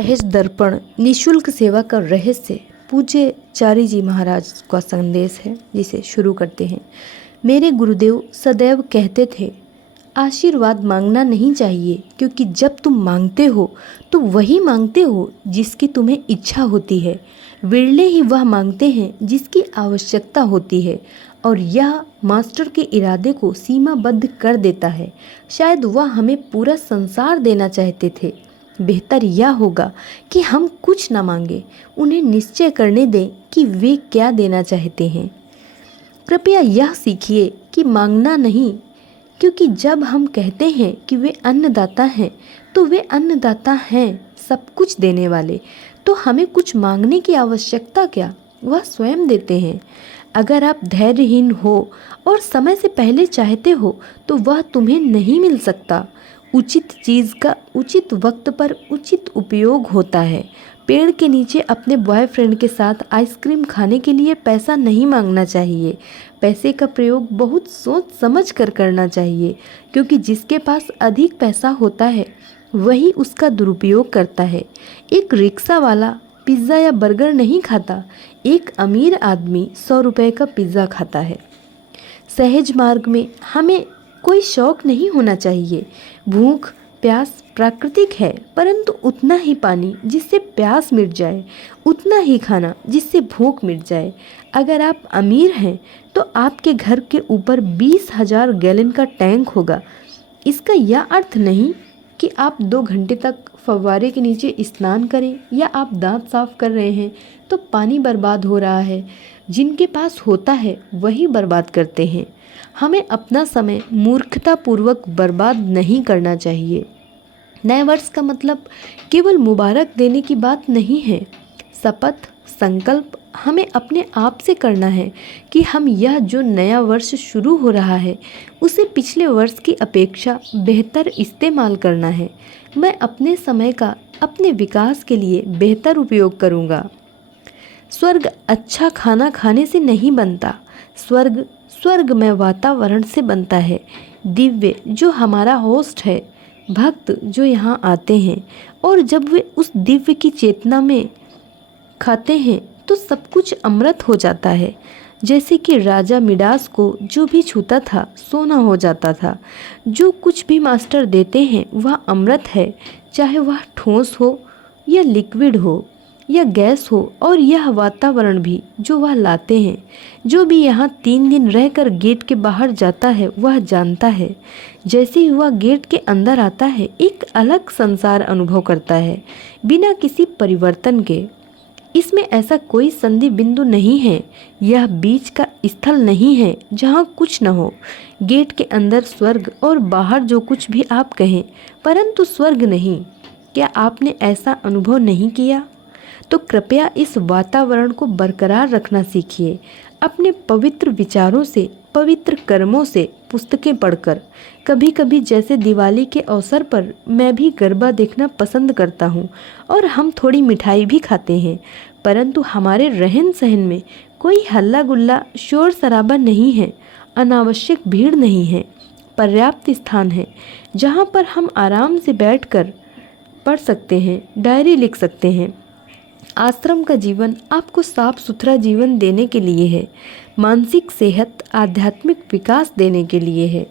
सहज दर्पण निशुल्क सेवा का रहस्य पूज्य चारी जी महाराज का संदेश है, जिसे शुरू करते हैं। मेरे गुरुदेव सदैव कहते थे, आशीर्वाद मांगना नहीं चाहिए, क्योंकि जब तुम मांगते हो तो वही मांगते हो जिसकी तुम्हें इच्छा होती है। विरले ही वह मांगते हैं जिसकी आवश्यकता होती है, और यह मास्टर के इरादे को सीमाबद्ध कर देता है। शायद वह हमें पूरा संसार देना चाहते थे। बेहतर यह होगा कि हम कुछ न मांगे, उन्हें निश्चय करने दें कि वे क्या देना चाहते हैं। कृपया यह सीखिए कि मांगना नहीं, क्योंकि जब हम कहते हैं कि वे अन्नदाता हैं तो वे अन्नदाता हैं, सब कुछ देने वाले। तो हमें कुछ मांगने की आवश्यकता क्या, वह स्वयं देते हैं। अगर आप धैर्यहीन हो और समय से पहले चाहते हो तो वह तुम्हें नहीं मिल सकता। उचित चीज़ का उचित वक्त पर उचित उपयोग होता है। पेड़ के नीचे अपने बॉयफ्रेंड के साथ आइसक्रीम खाने के लिए पैसा नहीं मांगना चाहिए। पैसे का प्रयोग बहुत सोच समझ कर करना चाहिए, क्योंकि जिसके पास अधिक पैसा होता है वही उसका दुरुपयोग करता है। एक रिक्शा वाला पिज़्ज़ा या बर्गर नहीं खाता, एक अमीर आदमी 100 रुपये का पिज़्ज़ा खाता है। सहज मार्ग में हमें कोई शौक नहीं होना चाहिए। भूख प्यास प्राकृतिक है, परंतु उतना ही पानी जिससे प्यास मिट जाए, उतना ही खाना जिससे भूख मिट जाए। अगर आप अमीर हैं तो आपके घर के ऊपर 20,000 गैलन का टैंक होगा। इसका यह अर्थ नहीं कि आप 2 घंटे तक फव्वारे के नीचे स्नान करें, या आप दांत साफ कर रहे हैं तो पानी बर्बाद हो रहा है। जिनके पास होता है वही बर्बाद करते हैं। हमें अपना समय मूर्खतापूर्वक बर्बाद नहीं करना चाहिए। नए वर्ष का मतलब केवल मुबारक देने की बात नहीं है। शपथ संकल्प हमें अपने आप से करना है कि हम यह जो नया वर्ष शुरू हो रहा है उसे पिछले वर्ष की अपेक्षा बेहतर इस्तेमाल करना है। मैं अपने समय का अपने विकास के लिए बेहतर उपयोग करूँगा। स्वर्ग अच्छा खाना खाने से नहीं बनता, स्वर्गमय वातावरण से बनता है। दिव्य जो हमारा होस्ट है, भक्त जो यहाँ आते हैं, और जब वे उस दिव्य की चेतना में खाते हैं तो सब कुछ अमृत हो जाता है। जैसे कि राजा मिडास को जो भी छूता था सोना हो जाता था। जो कुछ भी मास्टर देते हैं वह अमृत है, चाहे वह ठोस हो या लिक्विड हो या गैस हो। और यह वातावरण भी जो वह लाते हैं, जो भी यहाँ 3 दिन रहकर गेट के बाहर जाता है वह जानता है, जैसे ही वह गेट के अंदर आता है एक अलग संसार अनुभव करता है, बिना किसी परिवर्तन के। इसमें ऐसा कोई संधि बिंदु नहीं है, यह बीच का स्थल नहीं है जहाँ कुछ न हो। गेट के अंदर स्वर्ग और बाहर जो कुछ भी आप कहें, परंतु स्वर्ग नहीं। क्या आपने ऐसा अनुभव नहीं किया? तो कृपया इस वातावरण को बरकरार रखना सीखिए। अपने पवित्र विचारों से, पवित्र कर्मों से, पुस्तकें पढ़कर। कभी कभी जैसे दिवाली के अवसर पर मैं भी गरबा देखना पसंद करता हूँ, और हम थोड़ी मिठाई भी खाते हैं, परंतु हमारे रहन सहन में कोई हल्ला गुल्ला शोर शराबा नहीं है, अनावश्यक भीड़ नहीं है। पर्याप्त स्थान है जहाँ पर हम आराम से बैठकर पढ़ सकते हैं, डायरी लिख सकते हैं। आश्रम का जीवन आपको साफ सुथरा जीवन देने के लिए है, मानसिक सेहत, आध्यात्मिक विकास देने के लिए है।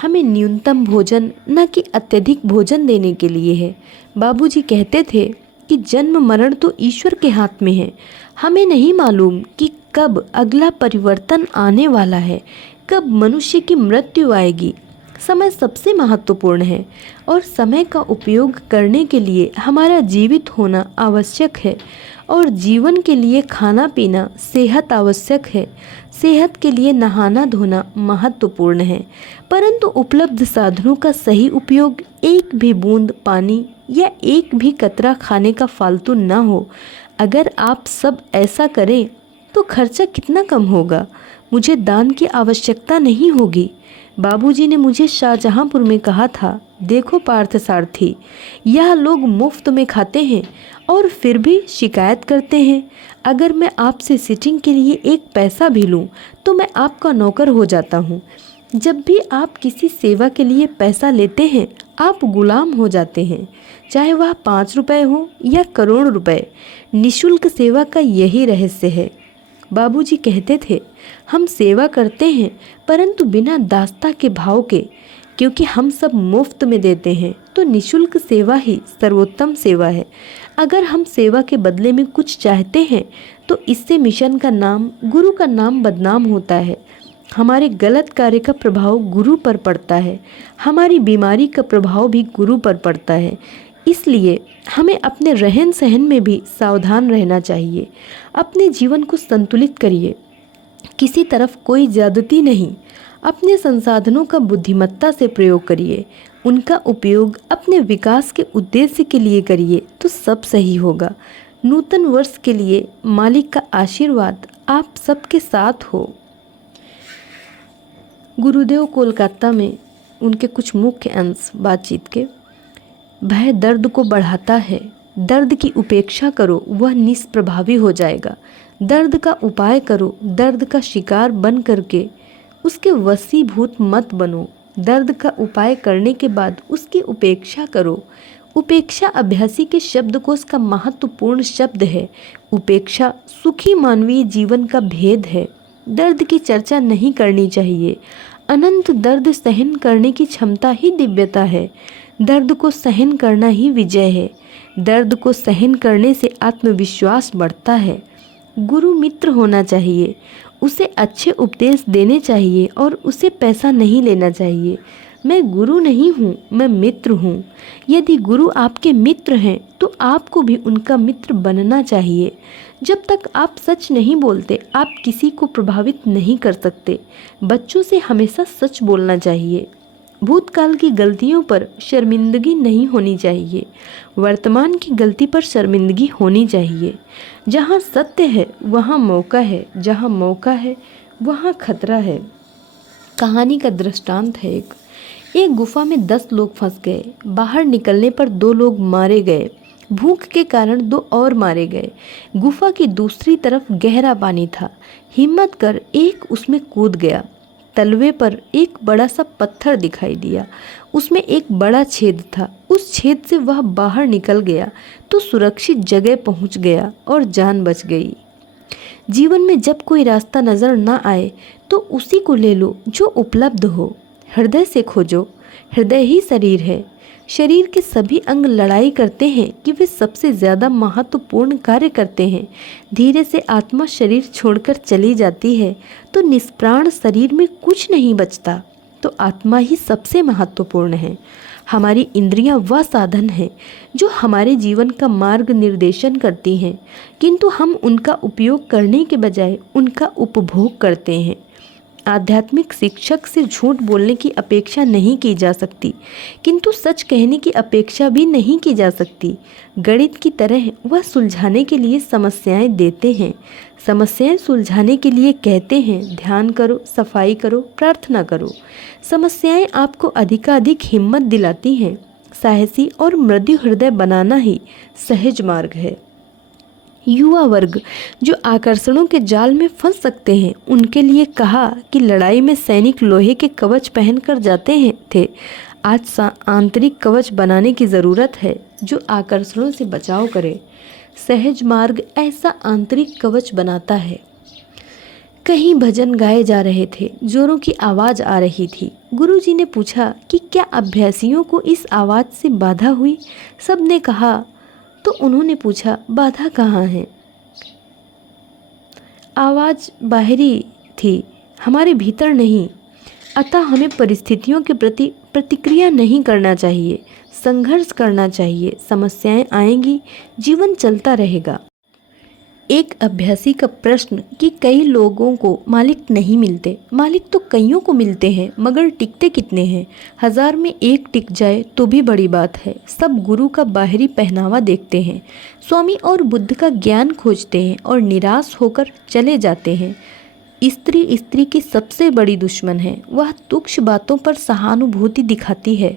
हमें न्यूनतम भोजन न कि अत्यधिक भोजन देने के लिए है। बाबूजी कहते थे कि जन्म मरण तो ईश्वर के हाथ में है। हमें नहीं मालूम कि कब अगला परिवर्तन आने वाला है, कब मनुष्य की मृत्यु आएगी। समय सबसे महत्वपूर्ण है, और समय का उपयोग करने के लिए हमारा जीवित होना आवश्यक है, और जीवन के लिए खाना पीना, सेहत आवश्यक है। सेहत के लिए नहाना धोना महत्वपूर्ण है, परंतु उपलब्ध साधनों का सही उपयोग, एक भी बूंद पानी या एक भी कतरा खाने का फालतू न हो। अगर आप सब ऐसा करें तो खर्चा कितना कम होगा। मुझे दान की आवश्यकता नहीं होगी। बाबूजी ने मुझे शाहजहांपुर में कहा था, देखो पार्थ सारथी, यह लोग मुफ्त में खाते हैं और फिर भी शिकायत करते हैं। अगर मैं आपसे सिटिंग के लिए 1 पैसा भी लूं तो मैं आपका नौकर हो जाता हूं। जब भी आप किसी सेवा के लिए पैसा लेते हैं, आप गुलाम हो जाते हैं, चाहे वह 5 रुपए हो या करोड़ रुपए। निशुल्क सेवा का यही रहस्य है। बाबूजी कहते थे, हम सेवा करते हैं परंतु बिना दास्ता के भाव के, क्योंकि हम सब मुफ्त में देते हैं, तो निशुल्क सेवा ही सर्वोत्तम सेवा है। अगर हम सेवा के बदले में कुछ चाहते हैं तो इससे मिशन का नाम, गुरु का नाम बदनाम होता है। हमारे गलत कार्य का प्रभाव गुरु पर पड़ता है, हमारी बीमारी का प्रभाव भी गुरु पर पड़ता है। इसलिए हमें अपने रहन सहन में भी सावधान रहना चाहिए। अपने जीवन को संतुलित करिए, किसी तरफ कोई ज्यादती नहीं। अपने संसाधनों का बुद्धिमत्ता से प्रयोग करिए, उनका उपयोग अपने विकास के उद्देश्य के लिए करिए तो सब सही होगा। नूतन वर्ष के लिए मालिक का आशीर्वाद आप सबके साथ हो। गुरुदेव कोलकाता में उनके कुछ मुख्य अंश बातचीत के। भय दर्द को बढ़ाता है, दर्द की उपेक्षा करो, वह निष्प्रभावी हो जाएगा। दर्द का उपाय करो, दर्द का शिकार बन करके उसके वशीभूत मत बनो। दर्द का उपाय करने के बाद उसकी उपेक्षा करो। उपेक्षा अभ्यासी के शब्दकोश का महत्वपूर्ण शब्द है। उपेक्षा सुखी मानवीय जीवन का भेद है। दर्द की चर्चा नहीं करनी चाहिए। अनंत दर्द सहन करने की क्षमता ही दिव्यता है। दर्द को सहन करना ही विजय है। दर्द को सहन करने से आत्मविश्वास बढ़ता है। गुरु मित्र होना चाहिए, उसे अच्छे उपदेश देने चाहिए और उसे पैसा नहीं लेना चाहिए। मैं गुरु नहीं हूँ, मैं मित्र हूँ। यदि गुरु आपके मित्र हैं तो आपको भी उनका मित्र बनना चाहिए। जब तक आप सच नहीं बोलते, आप किसी को प्रभावित नहीं कर सकते। बच्चों से हमेशा सच बोलना चाहिए। भूतकाल की गलतियों पर शर्मिंदगी नहीं होनी चाहिए। वर्तमान की गलती पर शर्मिंदगी होनी चाहिए। जहाँ सत्य है वहाँ मौका है, जहाँ मौका है वहाँ खतरा है। कहानी का दृष्टांत है। एक गुफा में 10 लोग फंस गए। बाहर निकलने पर 2 लोग मारे गए। भूख के कारण 2 और मारे गए। गुफा की दूसरी तरफ गहरा पानी था। हिम्मत कर एक उसमें कूद गया। तलवे पर एक बड़ा सा पत्थर दिखाई दिया, उसमें एक बड़ा छेद था। उस छेद से वह बाहर निकल गया तो सुरक्षित जगह पहुंच गया और जान बच गई। जीवन में जब कोई रास्ता नजर ना आए तो उसी को ले लो जो उपलब्ध हो। हृदय से खोजो, हृदय ही शरीर है। शरीर के सभी अंग लड़ाई करते हैं कि वे सबसे ज़्यादा महत्वपूर्ण कार्य करते हैं। धीरे से आत्मा शरीर छोड़कर चली जाती है तो निष्प्राण शरीर में कुछ नहीं बचता, तो आत्मा ही सबसे महत्वपूर्ण है। हमारी इंद्रियां वह साधन है जो हमारे जीवन का मार्ग निर्देशन करती हैं, किंतु हम उनका उपयोग करने के बजाय उनका उपभोग करते हैं। आध्यात्मिक शिक्षक से झूठ बोलने की अपेक्षा नहीं की जा सकती, किंतु सच कहने की अपेक्षा भी नहीं की जा सकती। गणित की तरह वह सुलझाने के लिए समस्याएं देते हैं। समस्याएं सुलझाने के लिए कहते हैं ध्यान करो, सफाई करो, प्रार्थना करो। समस्याएं आपको अधिकाधिक हिम्मत दिलाती हैं। साहसी और मृदु हृदय बनाना ही सहज मार्ग है। युवा वर्ग जो आकर्षणों के जाल में फंस सकते हैं, उनके लिए कहा कि लड़ाई में सैनिक लोहे के कवच पहनकर जाते थे। आज आंतरिक कवच बनाने की ज़रूरत है जो आकर्षणों से बचाव करे। सहज मार्ग ऐसा आंतरिक कवच बनाता है। कहीं भजन गाए जा रहे थे, जोरों की आवाज़ आ रही थी। गुरुजी ने पूछा कि क्या अभ्यासियों को इस आवाज़ से बाधा हुई? सब ने कहा। तो उन्होंने पूछा, बाधा कहाँ है? आवाज़ बाहरी थी, हमारे भीतर नहीं। अतः हमें परिस्थितियों के प्रति प्रतिक्रिया नहीं करना चाहिए, संघर्ष करना चाहिए। समस्याएं आएंगी, जीवन चलता रहेगा। एक अभ्यासी का प्रश्न कि कई लोगों को मालिक नहीं मिलते। मालिक तो कईयों को मिलते हैं, मगर टिकते कितने हैं? 1000 में एक टिक जाए तो भी बड़ी बात है। सब गुरु का बाहरी पहनावा देखते हैं, स्वामी और बुद्ध का ज्ञान खोजते हैं और निराश होकर चले जाते हैं। स्त्री की सबसे बड़ी दुश्मन है। वह तुच्छ बातों पर सहानुभूति दिखाती है।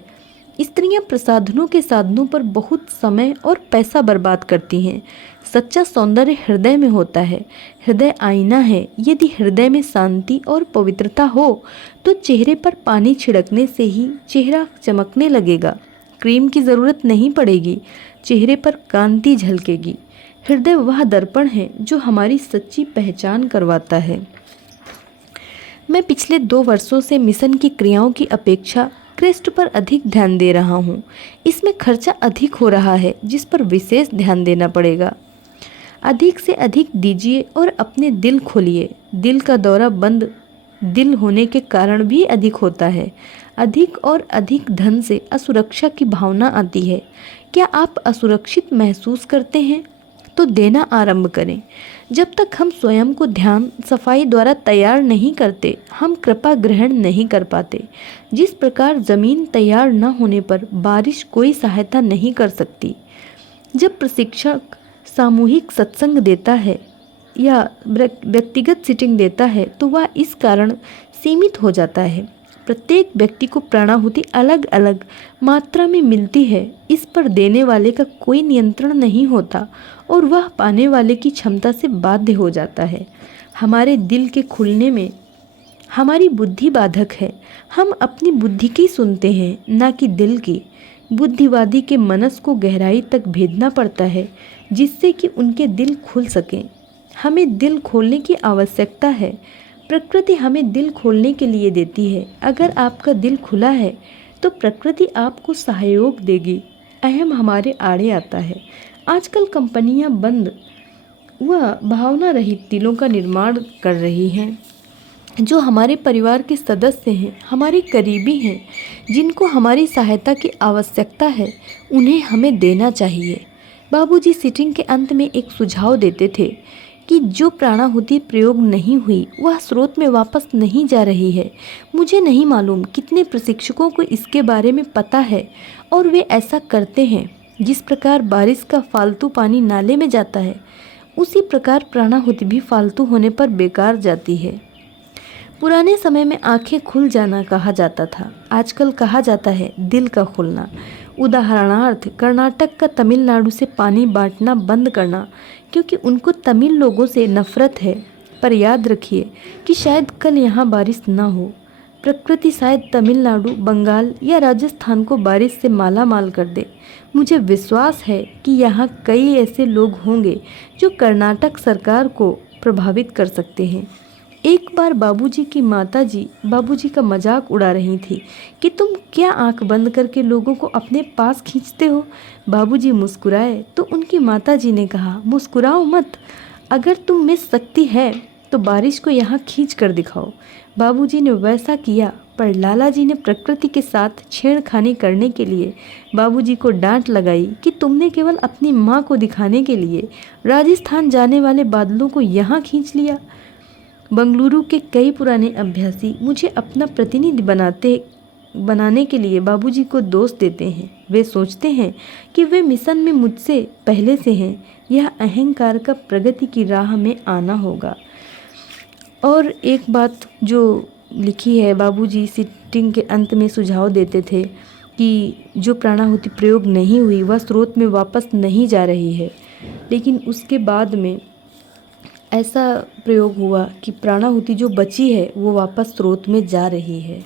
स्त्रियां प्रसाधनों के साधनों पर बहुत समय और पैसा बर्बाद करती हैं। सच्चा सौंदर्य हृदय में होता है। हृदय आईना है। यदि हृदय में शांति और पवित्रता हो तो चेहरे पर पानी छिड़कने से ही चेहरा चमकने लगेगा। क्रीम की ज़रूरत नहीं पड़ेगी, चेहरे पर कांति झलकेगी। हृदय वह दर्पण है जो हमारी सच्ची पहचान करवाता है। मैं पिछले 2 वर्षों से मिशन की क्रियाओं की अपेक्षा क्रेस्ट पर अधिक ध्यान दे रहा हूँ। इसमें खर्चा अधिक हो रहा है, जिस पर विशेष ध्यान देना पड़ेगा। अधिक से अधिक दीजिए और अपने दिल खोलिए। दिल का दौरा बंद दिल होने के कारण भी अधिक होता है। अधिक और अधिक धन से असुरक्षा की भावना आती है। क्या आप असुरक्षित महसूस करते हैं? तो देना आरंभ करें। जब तक हम स्वयं को ध्यान सफाई द्वारा तैयार नहीं करते, हम कृपा ग्रहण नहीं कर पाते। जिस प्रकार जमीन तैयार न होने पर बारिश कोई सहायता नहीं कर सकती। जब प्रशिक्षक सामूहिक सत्संग देता है या व्यक्तिगत सीटिंग देता है तो वह इस कारण सीमित हो जाता है। प्रत्येक व्यक्ति को प्राणाहुति अलग अलग मात्रा में मिलती है। इस पर देने वाले का कोई नियंत्रण नहीं होता और वह पाने वाले की क्षमता से बाध्य हो जाता है। हमारे दिल के खुलने में हमारी बुद्धि बाधक है। हम अपनी बुद्धि की सुनते हैं, ना कि दिल की। बुद्धिवादी के मनस को गहराई तक भेदना पड़ता है, जिससे कि उनके दिल खुल सकें। हमें दिल खोलने की आवश्यकता है। प्रकृति हमें दिल खोलने के लिए देती है। अगर आपका दिल खुला है तो प्रकृति आपको सहयोग देगी। अहम हमारे आड़े आता है। आजकल कंपनियां बंद व भावना रहित दिलों का निर्माण कर रही हैं। जो हमारे परिवार के सदस्य हैं, हमारे करीबी हैं, जिनको हमारी सहायता की आवश्यकता है, उन्हें हमें देना चाहिए। बाबूजी सीटिंग के अंत में एक सुझाव देते थे कि जो प्राणाहुति प्रयोग नहीं हुई वह स्रोत में वापस नहीं जा रही है। मुझे नहीं मालूम कितने प्रशिक्षकों को इसके बारे में पता है और वे ऐसा करते हैं। जिस प्रकार बारिश का फालतू पानी नाले में जाता है, उसी प्रकार प्राणाहुति भी फालतू होने पर बेकार जाती है। पुराने समय में आंखें खुल जाना कहा जाता था, आजकल कहा जाता है दिल का खुलना। उदाहरणार्थ कर्नाटक का तमिलनाडु से पानी बांटना बंद करना, क्योंकि उनको तमिल लोगों से नफरत है। पर याद रखिए कि शायद कल यहाँ बारिश ना हो। प्रकृति शायद तमिलनाडु, बंगाल या राजस्थान को बारिश से माला माल कर दे। मुझे विश्वास है कि यहाँ कई ऐसे लोग होंगे जो कर्नाटक सरकार को प्रभावित कर सकते हैं। एक बार बाबूजी की माताजी बाबूजी का मजाक उड़ा रही थी कि तुम क्या आंख बंद करके लोगों को अपने पास खींचते हो। बाबूजी मुस्कुराए तो उनकी माताजी ने कहा, मुस्कुराओ मत, अगर तुम में शक्ति है तो बारिश को यहाँ खींच कर दिखाओ। बाबूजी ने वैसा किया, पर लाला जी ने प्रकृति के साथ छेड़खानी करने के लिए बाबूजी को डांट लगाई कि तुमने केवल अपनी माँ को दिखाने के लिए राजस्थान जाने वाले बादलों को यहाँ खींच लिया। बंगलुरु के कई पुराने अभ्यासी मुझे अपना प्रतिनिधि बनाने के लिए बाबूजी को दोष देते हैं। वे सोचते हैं कि वे मिशन में मुझसे पहले से हैं। यह अहंकार का प्रगति की राह में आना होगा। और एक बात जो लिखी है, बाबूजी सीटिंग के अंत में सुझाव देते थे कि जो प्राणाहुति प्रयोग नहीं हुई वह स्रोत में वापस नहीं जा रही है, लेकिन उसके बाद में ऐसा प्रयोग हुआ कि प्राणाहुति जो बची है वो वापस स्रोत में जा रही है।